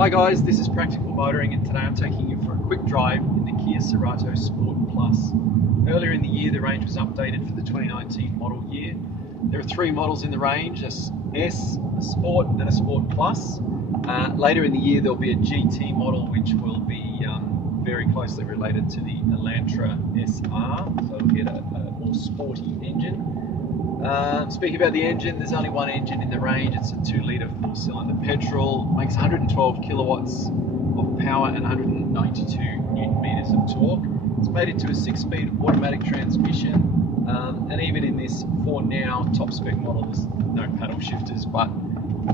Hi guys, this is Practical Motoring and today I'm taking you for a quick drive in the Kia Cerato Sport Plus. Earlier in the year the range was updated for the 2019 model year. There are three models in the range, a S, a Sport and a Sport Plus. Later in the year there'll be a GT model which will be very closely related to the Elantra SR, so it'll get a more sporty engine. Speaking about the engine, there's only one engine in the range. It's a 2-litre 4-cylinder petrol, makes 112 kilowatts of power and 192 newton meters of torque. It's made into a 6-speed automatic transmission, and even in this for now top spec model there's no paddle shifters, but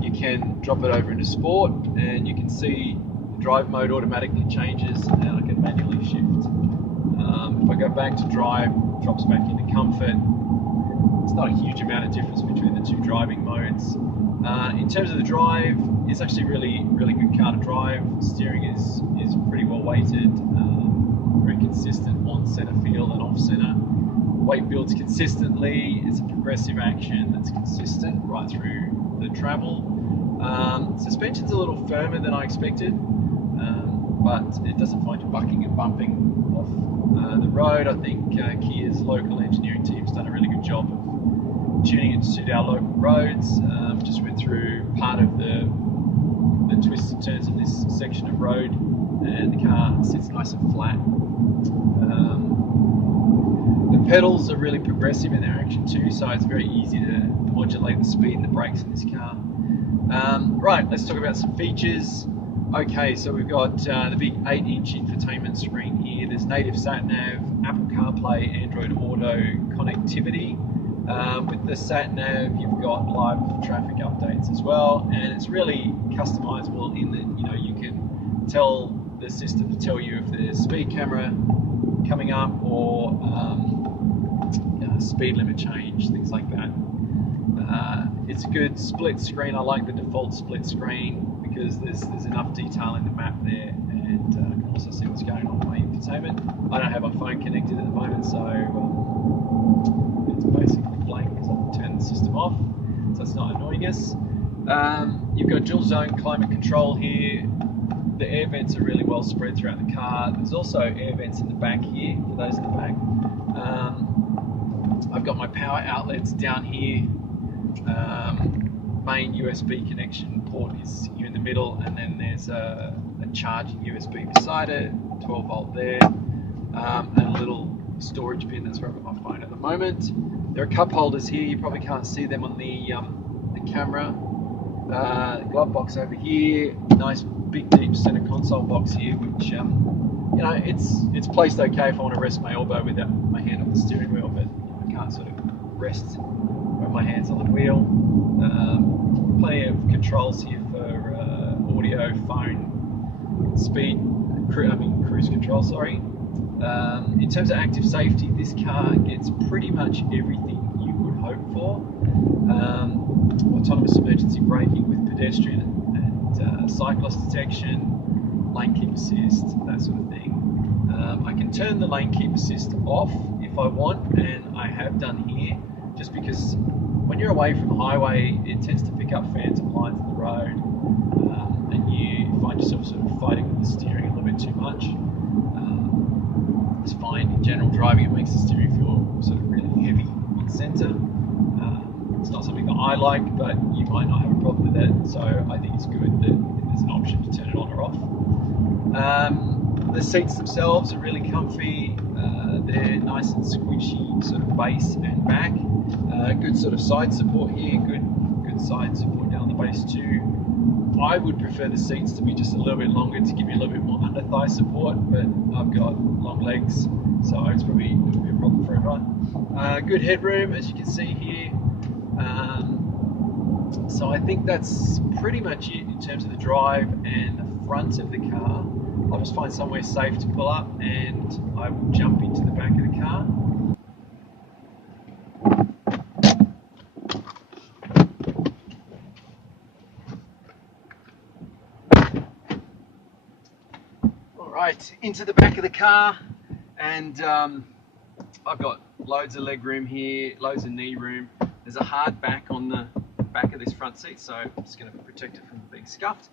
you can drop it over into sport and you can see the drive mode automatically changes and I can manually shift. If I go back to drive, it drops back into comfort. It's not a huge amount of difference between the two driving modes. In terms of the drive, it's actually really good car to drive. Steering is pretty well weighted, very consistent on center field and off center. Weight builds consistently. It's a progressive action that's consistent right through the travel. Suspension's a little firmer than I expected, but it doesn't find you bucking and bumping off the road. I think Kia's local engineering team's done a really good job of tuning it to suit our local roads. Just went through part of the twists and turns of this section of road and the car sits nice and flat. The pedals are really progressive in their action too, so it's very easy to modulate the speed and the brakes in this car. Right, let's talk about some features. Okay, so we've got the big 8-inch infotainment screen here. There's native sat-nav, Apple CarPlay, Android Auto connectivity. With the sat-nav, you've got live traffic updates as well, and it's really customizable in that you can tell the system to tell you if there's speed camera coming up or speed limit change, things like that. It's a good split screen. I like the default split screen because there's enough detail in the map there, and I can also see what's going on in my infotainment. I don't have my phone connected at the moment, so it's basically blank because I've turned the system off, so it's not annoying us. You've got dual zone climate control here. The air vents are really well spread throughout the car. There's also air vents in the back here, for those in the back. I've got my power outlets down here. Main USB connection port is here in the middle, and then there's a charging USB beside it, 12 volt there, and a little storage bin. That's where I've got my phone at the moment. There are cup holders here. You probably can't see them on the camera. Glove box over here. Nice big deep center console box here, which it's placed okay if I want to rest my elbow without my hand on the steering wheel, but I can't sort of rest with my hands on the wheel. Plenty of controls here for audio, phone, speed, cruise control, sorry. In terms of active safety, this car gets pretty much everything you could hope for. Autonomous emergency braking with pedestrian and cyclist detection, lane keep assist, that sort of thing. I can turn the lane keep assist off if I want, and I have done here, just because when you're away from the highway it tends to pick up phantom lines on the road, and you find yourself sort of fighting with the steering a little bit too much. It's fine in general driving, it makes the steering feel sort of really heavy in centre. It's not something that I like, but you might not have a problem with that, so I think it's good that there's an option to turn it on or off. The seats themselves are really comfy. They're nice and squishy, sort of base and back. Good sort of side support here, good side support down the base too. I would prefer the seats to be just a little bit longer to give you a little bit more under thigh support, but I've got long legs, so it's probably not going to be a problem for everyone. Good headroom, as you can see here. So I think that's pretty much it in terms of the drive and the front of the car. I'll just find somewhere safe to pull up and I will jump into the back of the car. Alright, into the back of the car, and I've got loads of leg room here, loads of knee room. There's a hard back on the back of this front seat, so I'm just going to protect it from being scuffed.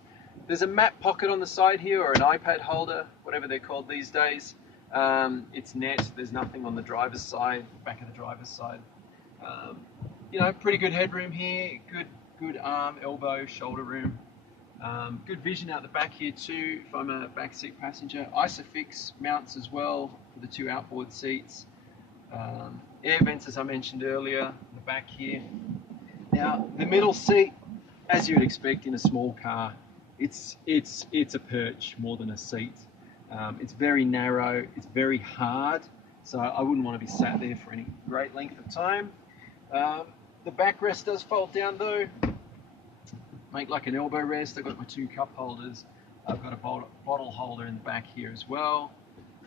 There's a map pocket on the side here, or an iPad holder, whatever they're called these days. It's net. There's nothing on the driver's side, back of the driver's side. You know, pretty good headroom here. Good arm, elbow, shoulder room. Good vision out the back here too. If I'm a backseat passenger, Isofix mounts as well for the 2 outboard seats. Air vents, as I mentioned earlier, in the back here. Now, the middle seat, as you would expect in a small car, it's a perch more than a seat. It's very narrow, it's very hard, so I wouldn't want to be sat there for any great length of time. The backrest does fold down though, make like an elbow rest. I've got my 2 cup holders. I've got a bottle holder in the back here as well.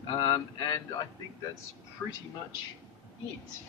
And I think that's pretty much it.